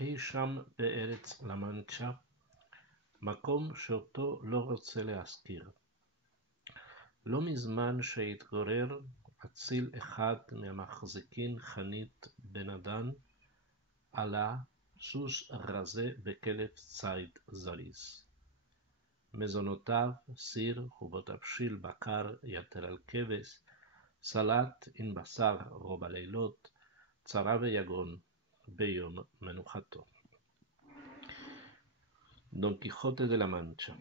אי שם בארץ למנצ'ה, מקום שאותו לא רוצה להזכיר. לא מזמן שהתגורר אציל אחד מהמחזיקין חנית בן אדן, עלה סוס רזה וכלב ציד זריז. מזונותיו סיר ובתבשיל בקר יתר על כבש, סלט עם בשר רוב הלילות, צרה ויגון ביום מנוחתו. Don Quijote de la Mancha.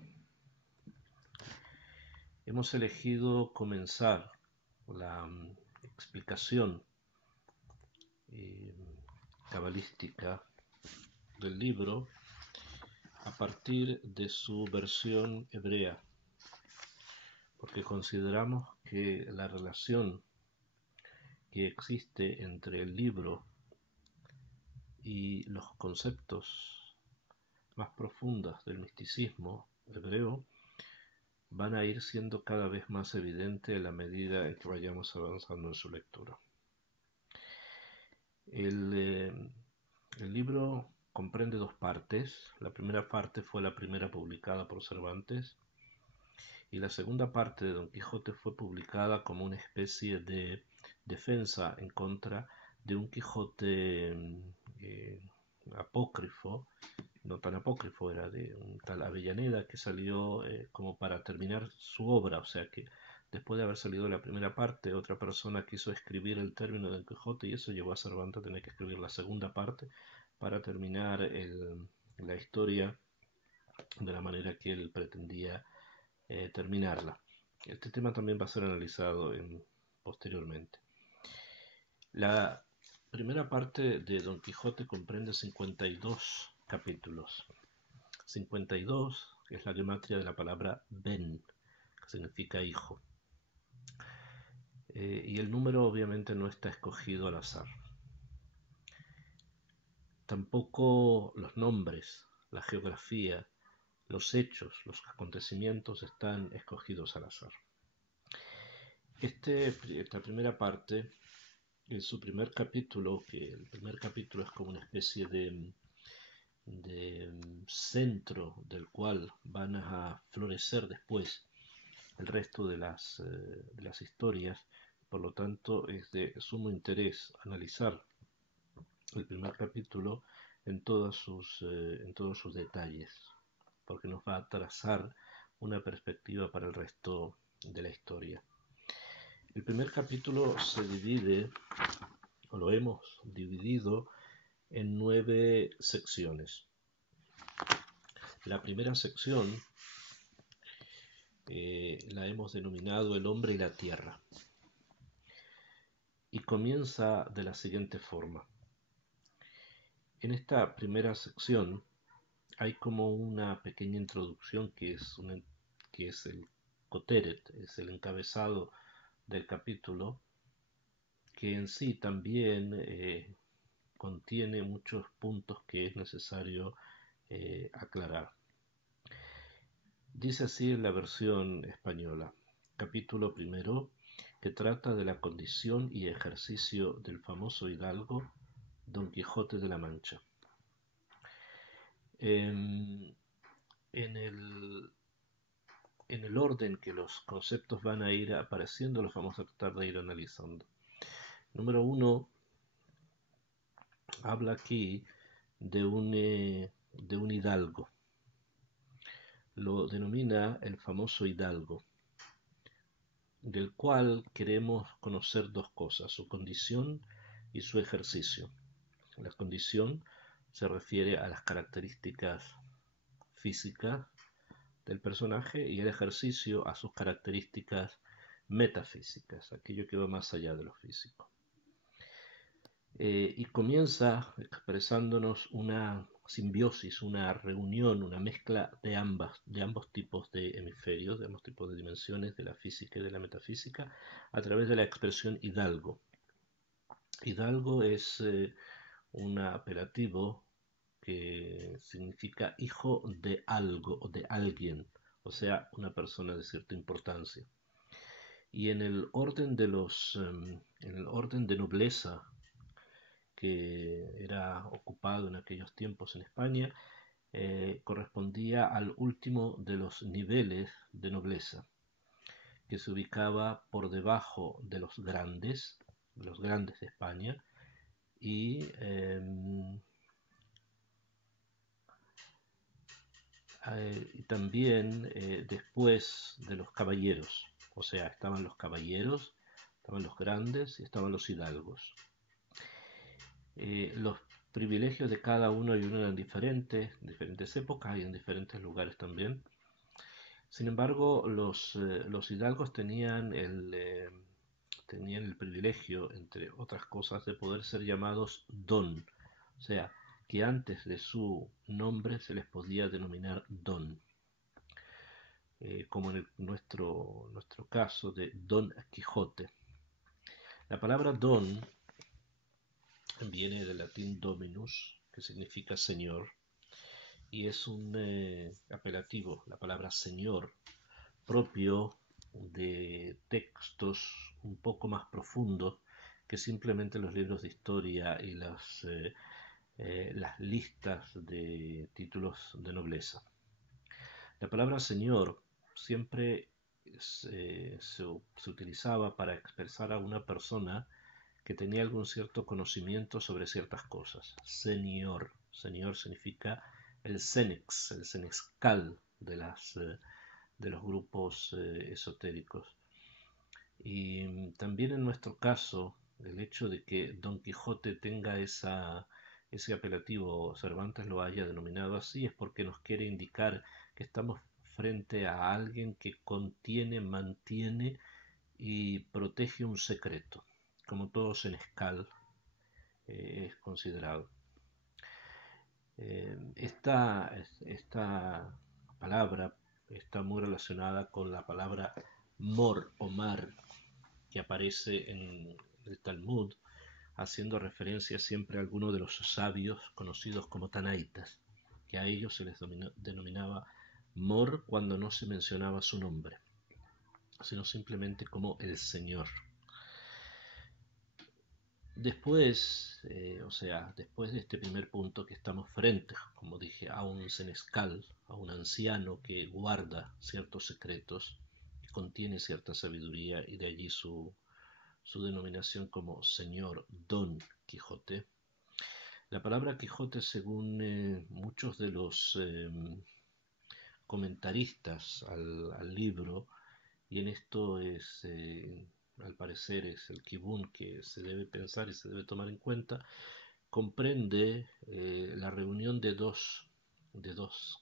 Hemos elegido comenzar la explicación cabalística del libro a partir de su versión hebrea, porque consideramos que la relación que existe entre el libro y los conceptos más profundos del misticismo hebreo van a ir siendo cada vez más evidente a la medida en que vayamos avanzando en su lectura. El libro comprende dos partes. La primera parte fue la primera publicada por Cervantes y la segunda parte de Don Quijote fue publicada como una especie de defensa en contra de un Quijote apócrifo, no tan apócrifo, era de un tal Avellaneda que salió como para terminar su obra, o sea que después de haber salido la primera parte, otra persona quiso escribir el término de Don Quijote y eso llevó a Cervantes a tener que escribir la segunda parte para terminar la historia de la manera que él pretendía terminarla. Este tema también va a ser analizado posteriormente. La primera parte de Don Quijote comprende 52 capítulos. 52 es la gematria de la palabra Ben, que significa hijo. Y el número obviamente no está escogido al azar. Tampoco los nombres, la geografía, los hechos, los acontecimientos están escogidos al azar. Esta primera parte, en su primer capítulo, que el primer capítulo es como una especie de centro del cual van a florecer después el resto de las historias, por lo tanto es de sumo interés analizar el primer capítulo en todos sus detalles, porque nos va a trazar una perspectiva para el resto de la historia. El primer capítulo se divide, o lo hemos dividido, en 9 secciones. La primera sección la hemos denominado El hombre y la tierra, y comienza de la siguiente forma. En esta primera sección hay como una pequeña introducción que es el coteret, es el encabezado del capítulo, que en sí también contiene muchos puntos que es necesario aclarar. Dice así en la versión española, capítulo primero, que trata de la condición y ejercicio del famoso hidalgo Don Quijote de la Mancha. En el orden que los conceptos van a ir apareciendo, los vamos a tratar de ir analizando. Número 1 habla aquí de un hidalgo. Lo denomina el famoso hidalgo, del cual queremos conocer dos cosas, su condición y su ejercicio. La condición se refiere a las características físicas del personaje y el ejercicio a sus características metafísicas, aquello que va más allá de lo físico. Y comienza expresándonos una simbiosis, una reunión, una mezcla de ambos tipos de hemisferios, de ambos tipos de dimensiones, de la física y de la metafísica, a través de la expresión hidalgo. Hidalgo es un apelativo que significa hijo de algo o de alguien, o sea, una persona de cierta importancia. Y en el orden de nobleza que era ocupado en aquellos tiempos en España, correspondía al último de los niveles de nobleza, que se ubicaba por debajo de los grandes de España, y y también después de los caballeros. O sea, estaban los caballeros, estaban los grandes y estaban los hidalgos. Los privilegios de cada uno y uno eran diferentes, en diferentes épocas y en diferentes lugares también. Sin embargo, los hidalgos tenían el privilegio, entre otras cosas, de poder ser llamados don. O sea, que antes de su nombre se les podía denominar don. Como en nuestro caso de Don Quijote. La palabra don viene del latín dominus, que significa señor, y es un apelativo, la palabra señor, propio de textos un poco más profundos que simplemente los libros de historia y las listas de títulos de nobleza. La palabra señor siempre se utilizaba para expresar a una persona que tenía algún cierto conocimiento sobre ciertas cosas. Señor significa el senex, el senescal de los grupos esotéricos. Y también en nuestro caso, el hecho de que Don Quijote tenga ese apelativo, Cervantes lo haya denominado así, es porque nos quiere indicar que estamos frente a alguien que contiene, mantiene y protege un secreto, como todo senescal es considerado. Esta palabra está muy relacionada con la palabra mor o mar, que aparece en el Talmud, haciendo referencia siempre a alguno de los sabios conocidos como tanaitas, que a ellos se les denominaba mor cuando no se mencionaba su nombre, sino simplemente como el Señor. Después, después de este primer punto, que estamos frente, como dije, a un senescal, a un anciano que guarda ciertos secretos, que contiene cierta sabiduría, y de allí su denominación como Señor Don Quijote. La palabra Quijote, según muchos de los comentaristas al libro, y en esto al parecer es el kibún que se debe pensar y se debe tomar en cuenta, comprende la reunión de dos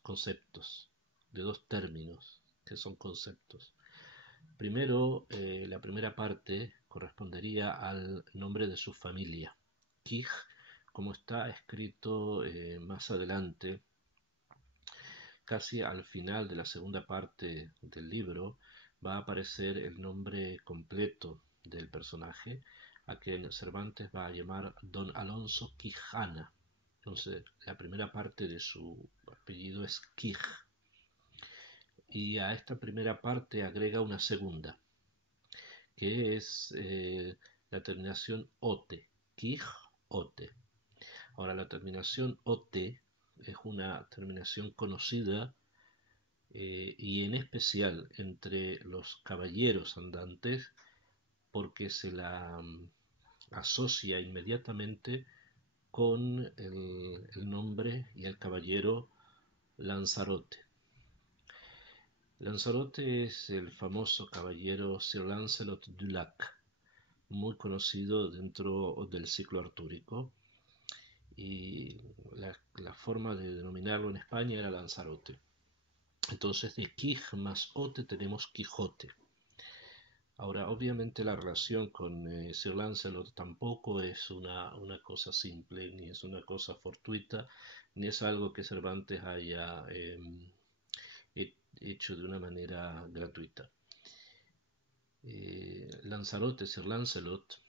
conceptos, de dos términos que son conceptos. Primero, la primera parte correspondería al nombre de su familia, Quij, como está escrito más adelante, casi al final de la segunda parte del libro, va a aparecer el nombre completo del personaje, a quien Cervantes va a llamar Don Alonso Quijana. Entonces, la primera parte de su apellido es Quij, y a esta primera parte agrega una segunda, que es la terminación ote, Quij-ote. Ahora, la terminación ote es una terminación conocida y en especial entre los caballeros andantes, porque se la asocia inmediatamente con el nombre y el caballero Lanzarote. Lanzarote es el famoso caballero Sir Lancelot du Lac, muy conocido dentro del ciclo artúrico, y la forma de denominarlo en España era Lanzarote. Entonces, de Quij más Ote tenemos Quijote. Ahora, obviamente la relación con Sir Lancelot tampoco es una cosa simple, ni es una cosa fortuita, ni es algo que Cervantes haya hecho de una manera gratuita. Lanzarote, Sir Lancelot,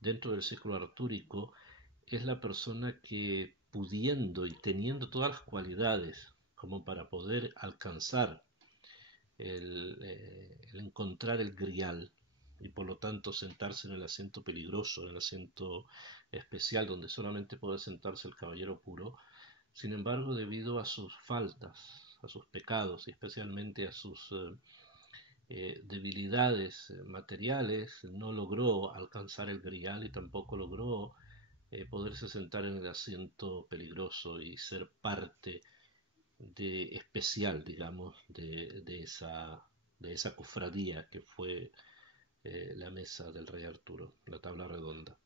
dentro del ciclo artúrico, es la persona que, pudiendo y teniendo todas las cualidades como para poder alcanzar el encontrar el grial, y por lo tanto sentarse en el asiento peligroso, en el asiento especial donde solamente puede sentarse el caballero puro. Sin embargo, debido a sus faltas, a sus pecados y especialmente a sus debilidades materiales, no logró alcanzar el grial y tampoco logró poderse sentar en el asiento peligroso y ser parte de especial, digamos, de esa cofradía que fue la mesa del rey Arturo, la tabla redonda.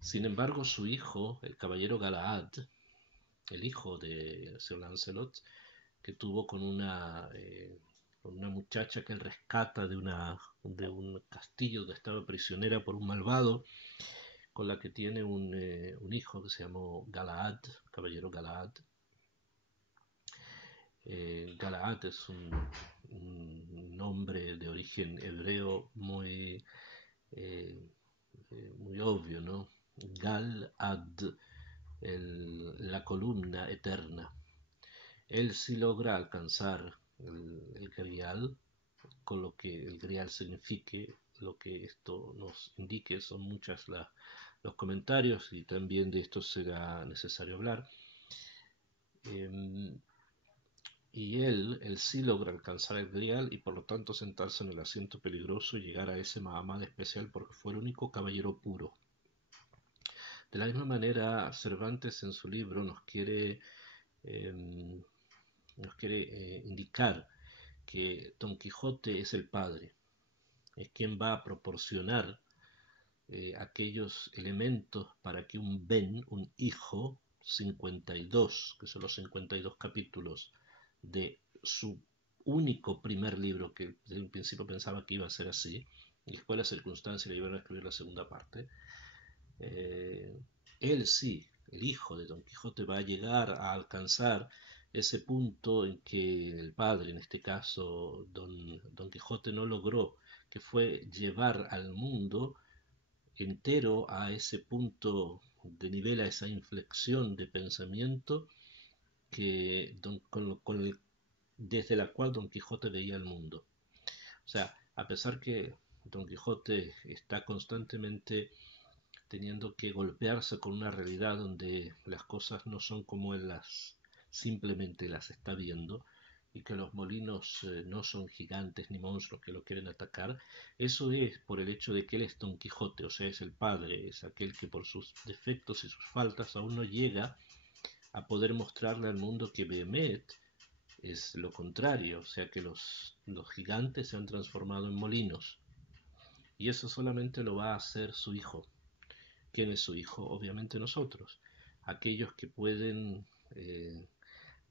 Sin embargo, su hijo, el caballero Galahad, el hijo de Sir Lancelot, que tuvo con una muchacha que él rescata de un castillo donde estaba prisionera por un malvado, con la que tiene un hijo que se llamó Galahad, caballero Galahad. Galahad es un nombre de origen hebreo muy obvio, ¿no? Gal-ad, la columna eterna. Él sí logra alcanzar el grial, con lo que el grial signifique, lo que esto nos indique, son muchos los comentarios y también de esto será necesario hablar. Y él sí logra alcanzar el grial y por lo tanto sentarse en el asiento peligroso y llegar a ese Mahamad especial porque fue el único caballero puro. De la misma manera, Cervantes en su libro eh, nos quiere indicar que Don Quijote es el padre, es quien va a proporcionar aquellos elementos para que un hijo, 52, que son los 52 capítulos de su único primer libro, que desde un principio pensaba que iba a ser así, y después las circunstancias le llevaron a escribir la segunda parte, eh, él sí, el hijo de Don Quijote, va a llegar a alcanzar ese punto en que el padre, en este caso Don Quijote, no logró, que fue llevar al mundo entero a ese punto de nivel, a esa inflexión de pensamiento desde la cual Don Quijote veía el mundo. O sea, a pesar que Don Quijote está constantemente teniendo que golpearse con una realidad donde las cosas no son como él simplemente las está viendo, y que los molinos no son gigantes ni monstruos que lo quieren atacar, eso es por el hecho de que él es Don Quijote, o sea, es el padre, es aquel que por sus defectos y sus faltas aún no llega a poder mostrarle al mundo que Behemet es lo contrario, o sea que los gigantes se han transformado en molinos, y eso solamente lo va a hacer su hijo. ¿Quién es su hijo? Obviamente nosotros, aquellos que pueden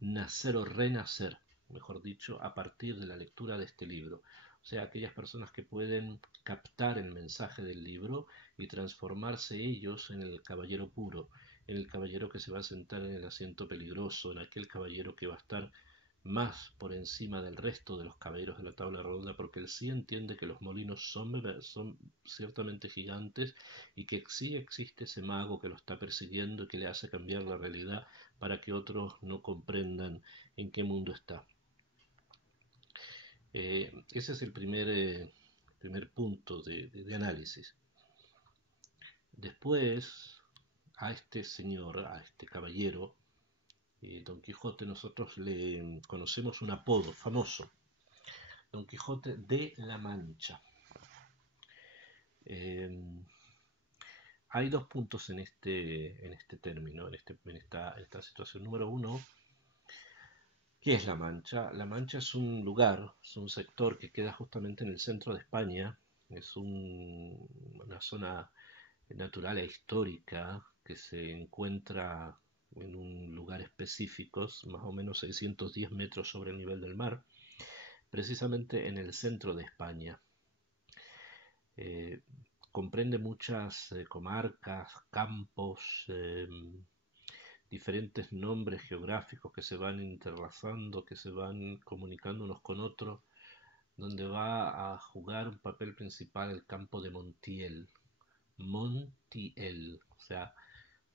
nacer o renacer, mejor dicho, a partir de la lectura de este libro. O sea, aquellas personas que pueden captar el mensaje del libro y transformarse ellos en el caballero puro, en el caballero que se va a sentar en el asiento peligroso, en aquel caballero que va a estar más por encima del resto de los caballeros de la tabla redonda, porque él sí entiende que los molinos son ciertamente gigantes y que sí existe ese mago que lo está persiguiendo y que le hace cambiar la realidad para que otros no comprendan en qué mundo está. Ese es el primer punto de análisis. Después, a este señor, a este caballero, Don Quijote, nosotros le conocemos un apodo famoso, Don Quijote de la Mancha. Hay dos puntos en este término, en esta situación. Número uno, ¿qué es La Mancha? La Mancha es un lugar, es un sector que queda justamente en el centro de España, es una zona natural e histórica que se encuentra en un lugar específico, más o menos 610 metros sobre el nivel del mar, precisamente en el centro de España. Eh, Comprende muchas comarcas, campos, diferentes nombres geográficos que se van interlazando, que se van comunicando unos con otros, donde va a jugar un papel principal el campo de Montiel. Montiel, o sea,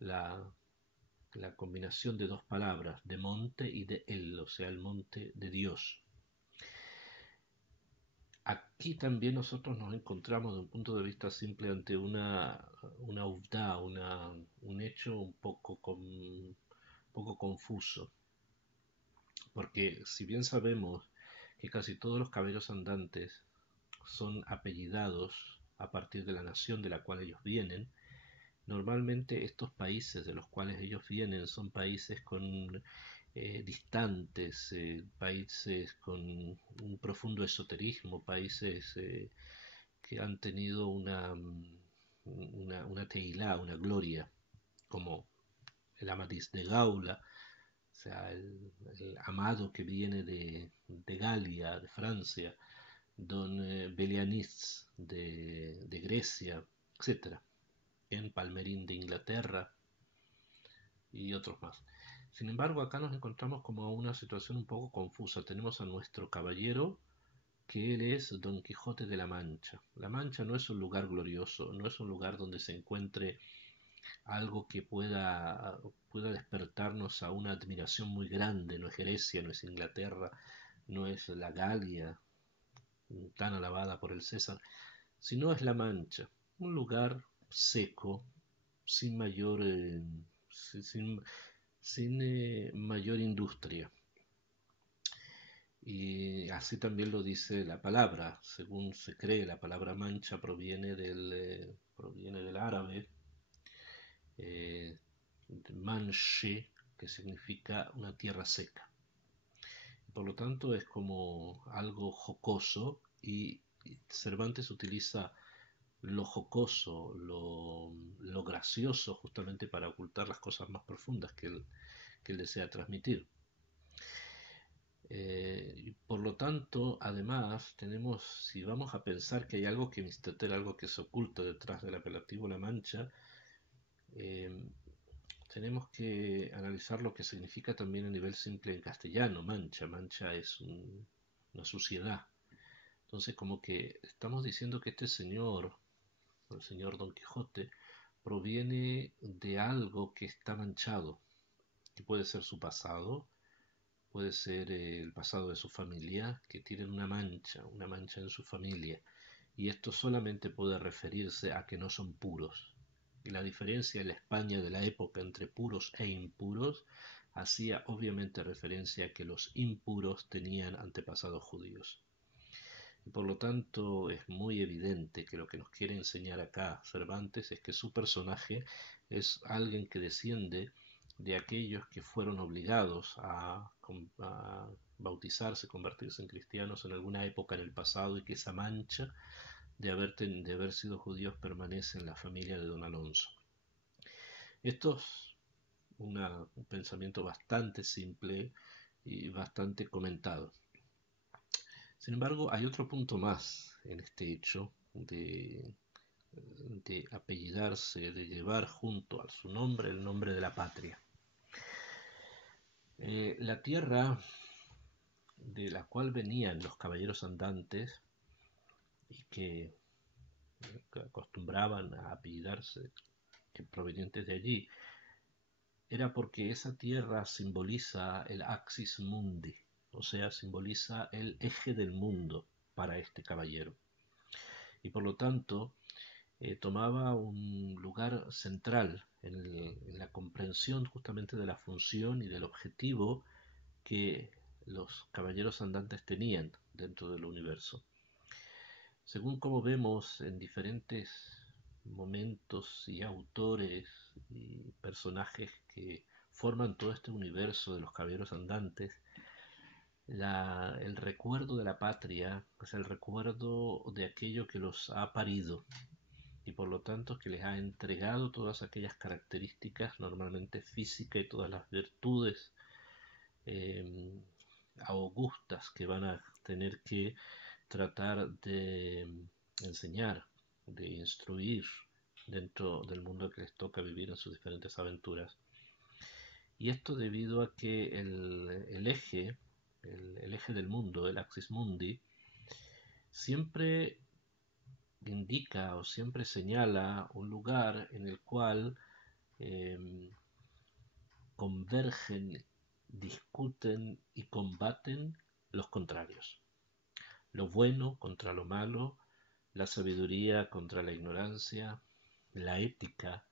la, la combinación de dos palabras, de monte y de el, o sea, el monte de Dios. Aquí también nosotros nos encontramos de un punto de vista simple ante una uvda, un hecho un poco confuso, porque si bien sabemos que casi todos los caballeros andantes son apellidados a partir de la nación de la cual ellos vienen, normalmente estos países de los cuales ellos vienen son países con distantes, países con un profundo esoterismo, países que han tenido una teilá, una gloria, como el Amadís de Gaula, o sea, el amado que viene de Galia, de Francia, Don Belianís de Grecia, etcétera, en Palmerín de Inglaterra y otros más. Sin embargo, acá nos encontramos como una situación un poco confusa. Tenemos a nuestro caballero, que él es Don Quijote de la Mancha. La Mancha no es un lugar glorioso, no es un lugar donde se encuentre algo que pueda despertarnos a una admiración muy grande. No es Grecia, no es Inglaterra, no es la Galia, tan alabada por el César, sino es la Mancha, un lugar seco, sin mayor, sin, sin mayor industria. Y así también lo dice la palabra. Según se cree, la palabra mancha proviene del árabe, eh, manche, que significa una tierra seca. Por lo tanto, es como algo jocoso y Cervantes utiliza lo jocoso, lo gracioso, justamente para ocultar las cosas más profundas que él desea transmitir. Y por lo tanto, además, si vamos a pensar que hay algo que Misteter, algo que se oculta detrás del apelativo La Mancha, eh, tenemos que analizar lo que significa también a nivel simple en castellano, mancha. Mancha es una suciedad. Entonces, como que estamos diciendo que este señor, el señor Don Quijote, proviene de algo que está manchado, que puede ser su pasado, puede ser el pasado de su familia, que tienen una mancha en su familia, y esto solamente puede referirse a que no son puros. Y la diferencia en la España de la época entre puros e impuros hacía obviamente referencia a que los impuros tenían antepasados judíos. Y por lo tanto es muy evidente que lo que nos quiere enseñar acá Cervantes es que su personaje es alguien que desciende de aquellos que fueron obligados a bautizarse, convertirse en cristianos en alguna época en el pasado y que esa mancha de haber sido judíos permanece en la familia de don Alonso. Esto es un pensamiento bastante simple y bastante comentado. Sin embargo, hay otro punto más en este hecho de apellidarse, de llevar junto a su nombre el nombre de la patria. La tierra de la cual venían los caballeros andantes y que acostumbraban a apellidarse, que provenientes de allí, era porque esa tierra simboliza el axis mundi, o sea, simboliza el eje del mundo para este caballero. Y por lo tanto, tomaba un lugar central en la comprensión justamente de la función y del objetivo que los caballeros andantes tenían dentro del universo. Según como vemos en diferentes momentos y autores y personajes que forman todo este universo de los caballeros andantes, el recuerdo de la patria es el recuerdo de aquello que los ha parido y por lo tanto que les ha entregado todas aquellas características normalmente físicas y todas las virtudes eh, augustas que van a tener que tratar de enseñar, de instruir dentro del mundo que les toca vivir en sus diferentes aventuras. Y esto debido a que el eje del mundo, el axis mundi, siempre indica o siempre señala un lugar en el cual eh, convergen, discuten y combaten los contrarios. lo bueno contra lo malo, la sabiduría contra la ignorancia, la ética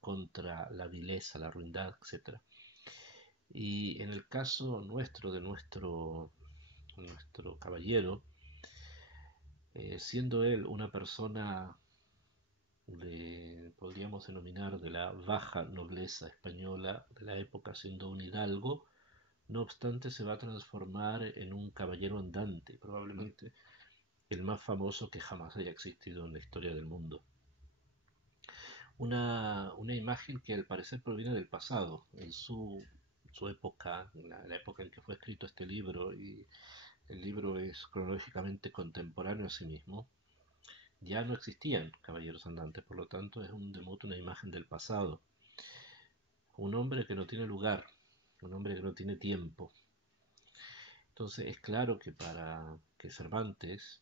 contra la vileza, la ruindad, etc. Y en el caso nuestro, de nuestro caballero, siendo él una persona podríamos denominar de la baja nobleza española de la época, siendo un hidalgo, no obstante se va a transformar en un caballero andante, probablemente el más famoso que jamás haya existido en la historia del mundo. Una imagen que al parecer proviene del pasado, en su época, la época en que fue escrito este libro, y el libro es cronológicamente contemporáneo a sí mismo. Ya no existían caballeros andantes, por lo tanto es un debut, una imagen del pasado. Un hombre que no tiene lugar, un hombre que no tiene tiempo. Entonces es claro que para que Cervantes,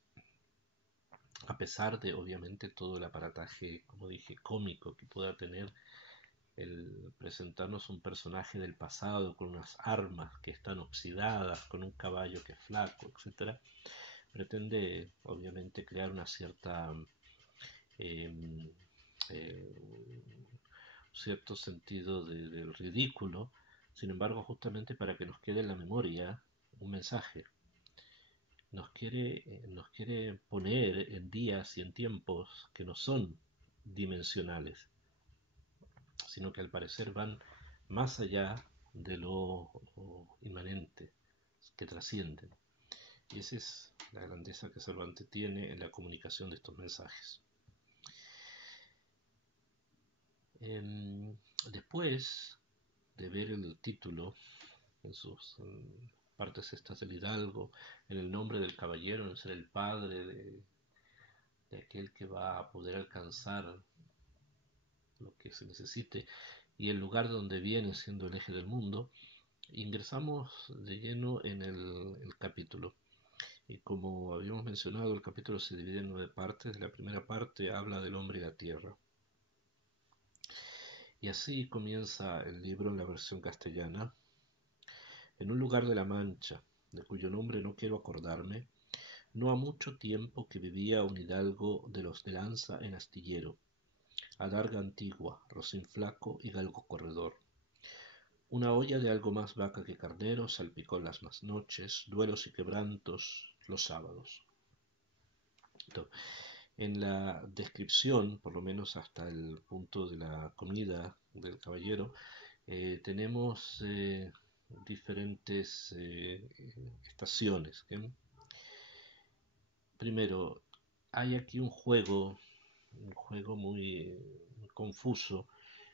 a pesar de obviamente todo el aparataje, como dije, cómico que pueda tener el presentarnos un personaje del pasado con unas armas que están oxidadas, con un caballo que es flaco, etcétera, pretende obviamente crear una cierta eh, cierto sentido del ridículo, sin embargo justamente para que nos quede en la memoria un mensaje. Nos quiere poner en días y en tiempos que no son dimensionales, sino que al parecer van más allá de lo inmanente, que trascienden. Y esa es la grandeza que Cervantes tiene en la comunicación de estos mensajes. Después de ver el título en sus partes estas del hidalgo, en el nombre del caballero, en ser el padre de aquel que va a poder alcanzar lo que se necesite, y el lugar donde viene siendo el eje del mundo, ingresamos de lleno en el capítulo. Y como habíamos mencionado, el capítulo se divide en 9 partes. La primera parte habla del hombre y la tierra. Y así comienza el libro en la versión castellana. En un lugar de la Mancha, de cuyo nombre no quiero acordarme, no ha mucho tiempo que vivía un hidalgo de los de lanza en astillero, adarga antigua, rocín flaco y galgo corredor. Una olla de algo más vaca que carnero salpicó las más noches, duelos y quebrantos los sábados. En la descripción, por lo menos hasta el punto de la comida del caballero, tenemos diferentes estaciones. Primero, hay aquí un juego muy confuso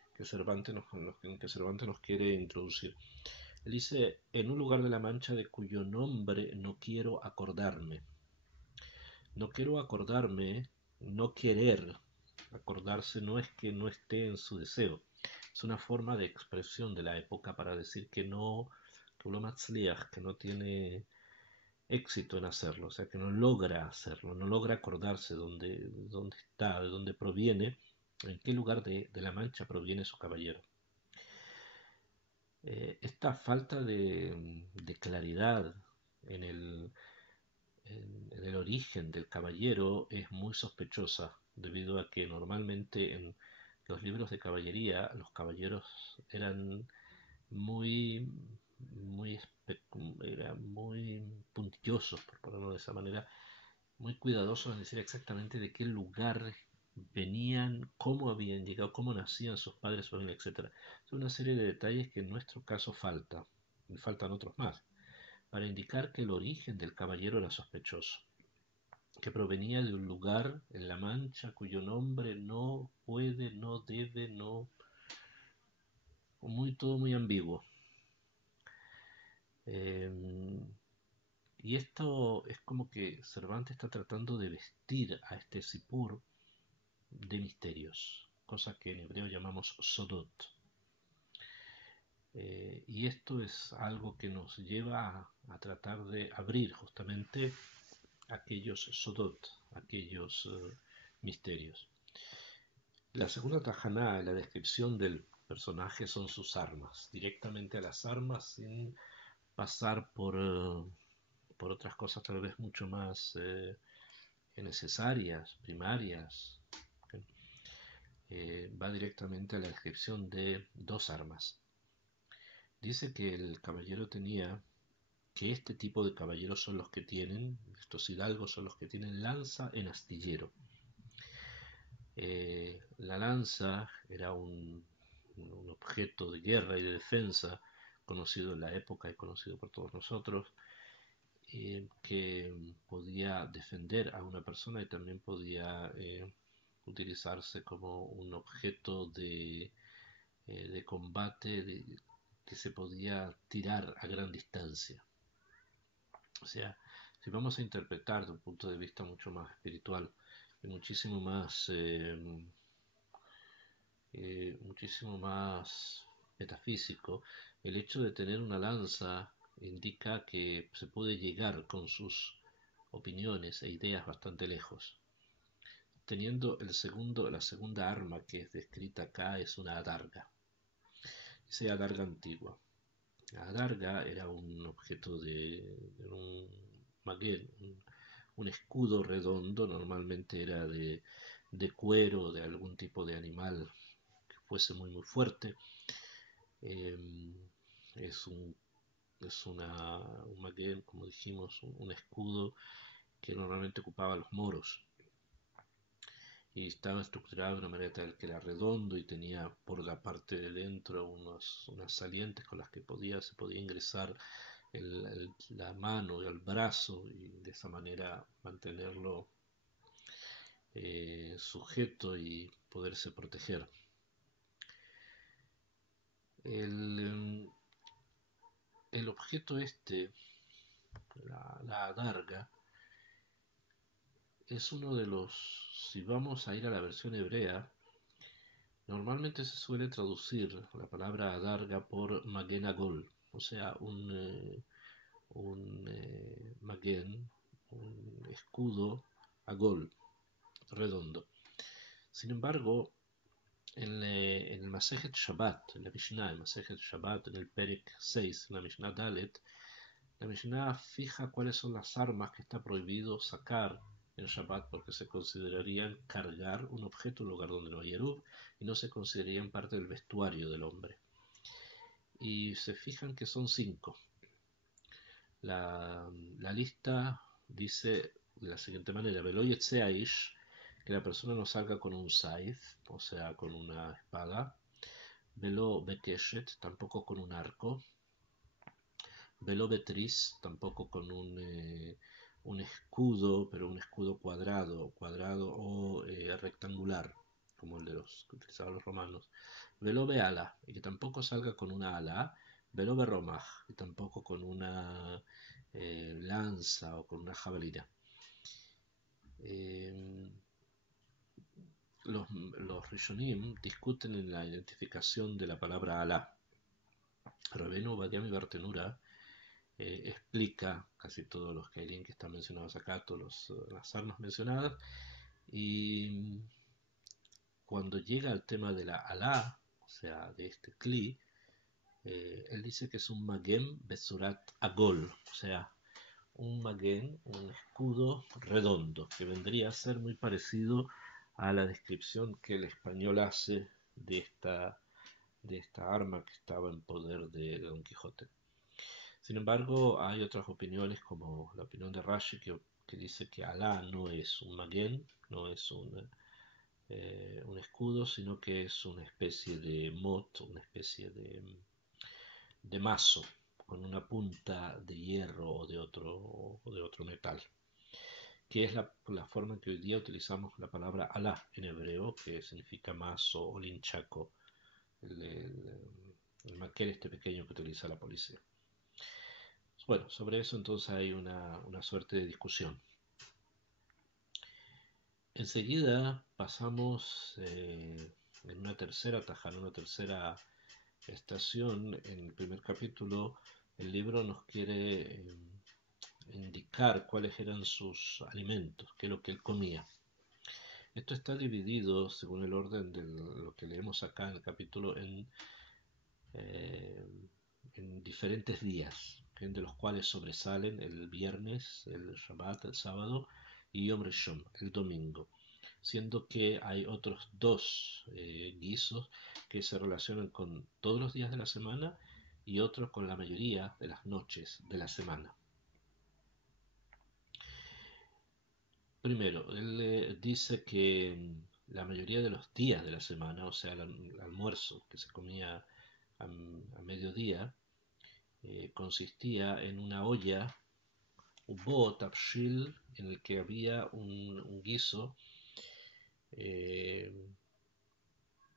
en que Cervantes nos quiere introducir. Él dice, en un lugar de la Mancha de cuyo nombre no quiero acordarme. No quiero acordarme, no querer acordarse no es que no esté en su deseo, es una forma de expresión de la época para decir que no, que no tiene éxito en hacerlo, o sea, que no logra hacerlo, no logra acordarse dónde está, de dónde proviene, en qué lugar de la Mancha proviene su caballero. Esta falta de claridad en en el origen del caballero es muy sospechosa, debido a que normalmente en los libros de caballería los caballeros eran muy, muy, eran muy puntillosos, por ponerlo de esa manera, muy cuidadosos en decir exactamente de qué lugar venían, cómo habían llegado, cómo nacían sus padres, su familia, etc. Es una serie de detalles que en nuestro caso falta, y faltan otros más, para indicar que el origen del caballero era sospechoso, que provenía de un lugar en La Mancha cuyo nombre no puede, no debe, no, todo muy ambiguo. Y esto es como que Cervantes está tratando de vestir a este Sipur de misterios, cosa que en hebreo llamamos sodot. Y esto es algo que nos lleva a tratar de abrir justamente aquellos sodot, aquellos misterios. La segunda tajaná, la descripción del personaje, son sus armas, directamente a las armas sin pasar por otras cosas tal vez mucho más necesarias, primarias, va directamente a la descripción de dos armas. Dice que el caballero tenía, que este tipo de caballeros son los que tienen, estos hidalgos son los que tienen lanza en astillero. La lanza era un objeto de guerra y de defensa conocido en la época y conocido por todos nosotros, que podía defender a una persona y también podía utilizarse como un objeto de combate que se podía tirar a gran distancia. O sea, si vamos a interpretar de un punto de vista mucho más espiritual y muchísimo más metafísico, el hecho de tener una lanza indica que se puede llegar con sus opiniones e ideas bastante lejos. Teniendo la segunda arma que es descrita acá es una adarga. Esa adarga antigua. La adarga era un objeto de un maguel, un escudo redondo, normalmente era de cuero, de algún tipo de animal que fuese muy fuerte. Eh, es un maguel, como dijimos, un escudo que normalmente ocupaban los moros. Y estaba estructurado de una manera tal que era redondo y tenía por la parte de dentro unas salientes con las que se podía ingresar la mano y el brazo y de esa manera mantenerlo sujeto y poderse proteger. El, el objeto este, la adarga, es uno de los, si vamos a ir a la versión hebrea, normalmente se suele traducir la palabra adarga por Magen Agol, o sea, Magen, un escudo Agol, redondo. Sin embargo, en el Masejet Shabbat, en la Mishnah, el Masejet Shabbat, en el Perek 6, en la Mishnah Dalet, la Mishnah fija cuáles son las armas que está prohibido sacar en Shabbat porque se considerarían cargar un objeto en lugar donde no hay Eruv y no se considerarían parte del vestuario del hombre. Y se fijan que son 5. La lista dice de la siguiente manera: Velo Yetzeaish, que la persona no salga con un saif, o sea, con una espada. Velo Bekeshet, tampoco con un arco. Velo Betris, tampoco con un escudo, pero un escudo cuadrado o rectangular, como el de los que utilizaban los romanos. Velo Beala, y que tampoco salga con una ala. Velo Beromaj, y tampoco con una lanza o con una jabalina. Eh, los Rishonim discuten en la identificación de la palabra Alá. Rabbeinu Obadiah mi Bartenura explica casi todos los Keilim que están mencionados acá, todas las armas mencionadas, y cuando llega al tema de la Alá, o sea, de este Kli, él dice que es un Magem Besurat Agol, o sea, un Magem, un escudo redondo, que vendría a ser muy parecido a la descripción que el español hace de esta arma que estaba en poder de Don Quijote. Sin embargo, hay otras opiniones, como la opinión de Rashi, que dice que Alá no es un Maguen, no es un escudo, sino que es una especie de mot, una especie de mazo, con una punta de hierro o de otro metal, que es la forma en que hoy día utilizamos la palabra Alá en hebreo, que significa mazo o linchaco, el maquer este pequeño que utiliza la policía. Bueno, sobre eso entonces hay una suerte de discusión. Enseguida pasamos en una tercera tajada, una tercera estación. En el primer capítulo el libro nos quiere indicar cuáles eran sus alimentos, qué es lo que él comía. Esto está dividido según el orden de lo que leemos acá en el capítulo en diferentes días. de los cuales sobresalen el viernes, el Shabbat, el sábado, y Yom Rishon, el domingo, siendo que hay otros dos guisos que se relacionan con todos los días de la semana y otros con la mayoría de las noches de la semana. Primero, él dice que la mayoría de los días de la semana, o sea, el almuerzo que se comía a mediodía, consistía en una olla, un bo tapshil, en el que había un guiso eh,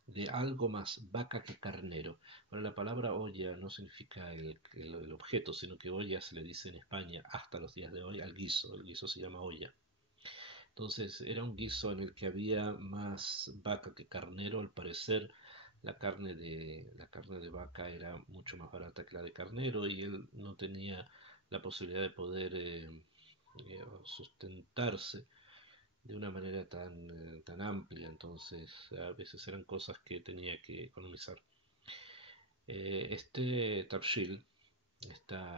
de algo más vaca que carnero. Bueno, la palabra olla no significa el objeto, sino que olla se le dice en España hasta los días de hoy al guiso. El guiso se llama olla. Entonces era un guiso en el que había más vaca que carnero. Al parecer la carne de vaca era mucho más barata que la de carnero y él no tenía la posibilidad de poder sustentarse de una manera tan amplia. Entonces a veces eran cosas que tenía que economizar. Este tabshil,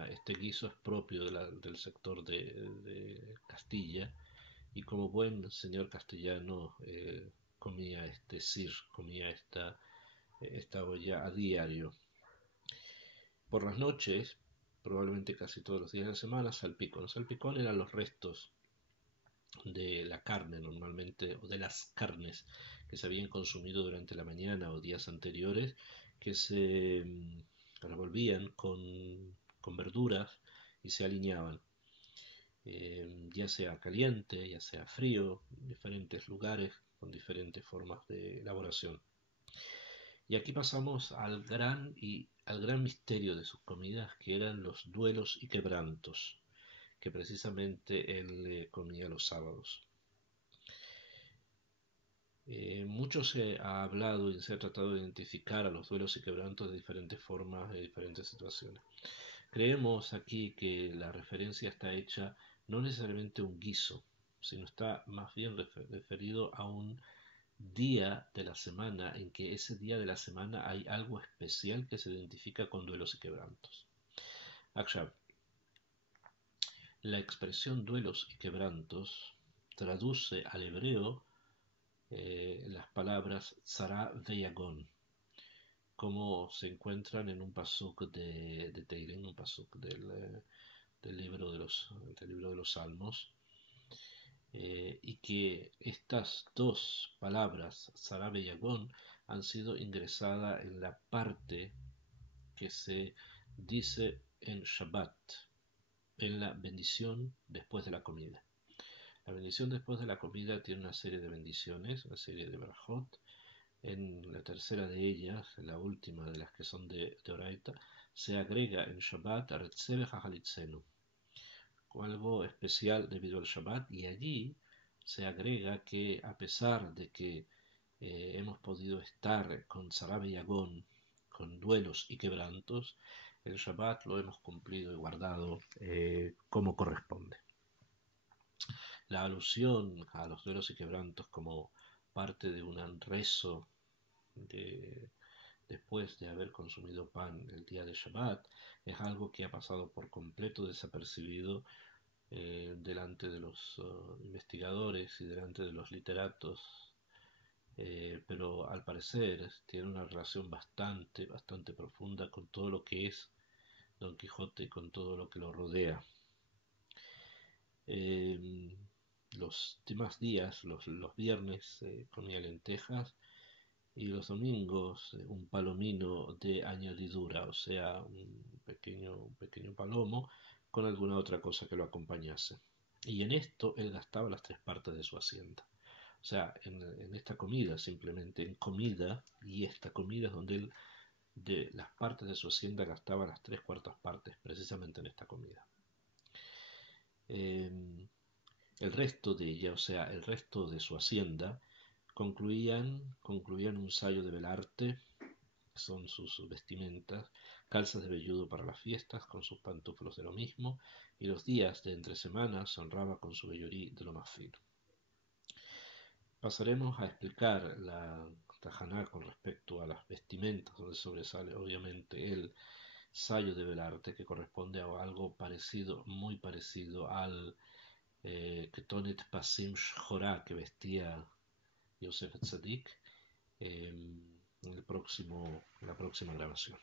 este guiso es propio del sector de Castilla y como buen señor castellano comía comía esta olla a diario. Por las noches, probablemente casi todos los días de la semana, salpicón. Salpicón eran los restos de la carne normalmente, o de las carnes que se habían consumido durante la mañana o días anteriores, que se revolvían con verduras y se aliñaban. Ya sea caliente, ya sea frío, diferentes lugares con diferentes formas de elaboración. Y aquí pasamos al gran misterio de sus comidas, que eran los duelos y quebrantos, que precisamente él comía los sábados. Mucho se ha hablado y se ha tratado de identificar a los duelos y quebrantos de diferentes formas, de diferentes situaciones. Creemos aquí que la referencia está hecha no necesariamente a un guiso, sino está más bien referido a un día de la semana en que ese día de la semana hay algo especial que se identifica con duelos y quebrantos. Akshab, la expresión duelos y quebrantos traduce al hebreo las palabras Tzara Veyagón, como se encuentran en un pasuk de Teirín, un pasuk del libro de los Salmos, y que estas dos palabras, Tzara Veyagón, han sido ingresadas en la parte que se dice en Shabbat, en la bendición después de la comida. La bendición después de la comida tiene una serie de bendiciones, una serie de brajot. En la tercera de ellas, la última de las que son de Oraita, se agrega en Shabbat Retzel Hahalitzenu, algo especial debido al Shabbat, y allí se agrega que a pesar de que hemos podido estar con Sarabe y Agón, con duelos y quebrantos, el Shabbat lo hemos cumplido y guardado como corresponde. La alusión a los duelos y quebrantos como parte de un rezo después de haber consumido pan el día de Shabbat es algo que ha pasado por completo desapercibido delante de los investigadores y delante de los literatos, pero al parecer tiene una relación bastante, bastante profunda con todo lo que es Don Quijote y con todo lo que lo rodea. Eh, los demás días, los viernes comía lentejas y los domingos un palomino de añadidura, o sea, un pequeño palomo con alguna otra cosa que lo acompañase. Y en esto él gastaba las tres partes de su hacienda. O sea, en esta comida, simplemente en comida, y esta comida es donde él de las partes de su hacienda gastaba las tres cuartas partes, precisamente en esta comida. Eh, el resto de ella, o sea, el resto de su hacienda, concluían un sayo de velarte, que son sus vestimentas, calzas de velludo para las fiestas, con sus pantuflos de lo mismo, y los días de entre semanas se honraba con su vellorí de lo más fino. Pasaremos a explicar la Tajaná con respecto a las vestimentas, donde sobresale obviamente Sayo de Belarte, que corresponde a algo parecido, muy parecido al Ketonet Pasim Shchorá que vestía Yosef Tzadik en la próxima grabación.